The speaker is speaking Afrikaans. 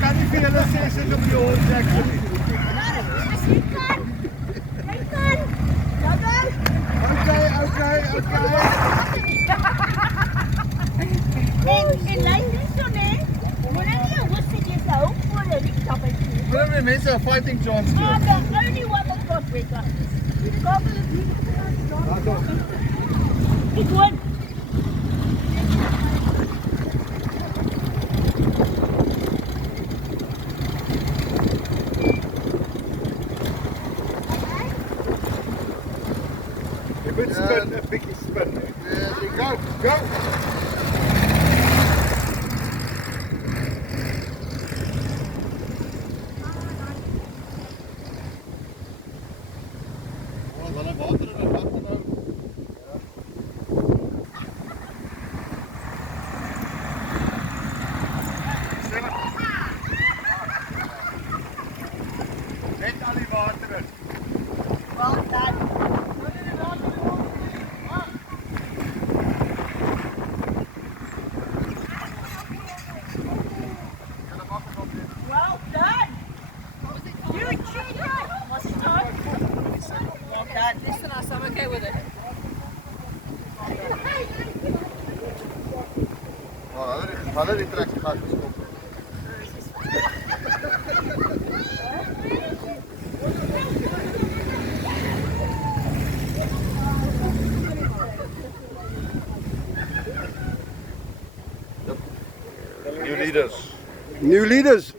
kan nie vir julle sê sit op die hond actually. As jy kan. Jy kan. Okay. En luister so nee. Moet jy nie hoes jy se hou voor die kappie. Wil jy mense 'n fighting chance gee? The only one that's got with us. It won. Jy moet spin, 'n bietjie spin. There you go. Hulle water in die water nou. Net al die water in. Well done. Well done. You cheated. Was it time? Well done. Listen, us, I'm okay with it. Hulle die trek gehad geskop. New leaders. New leaders.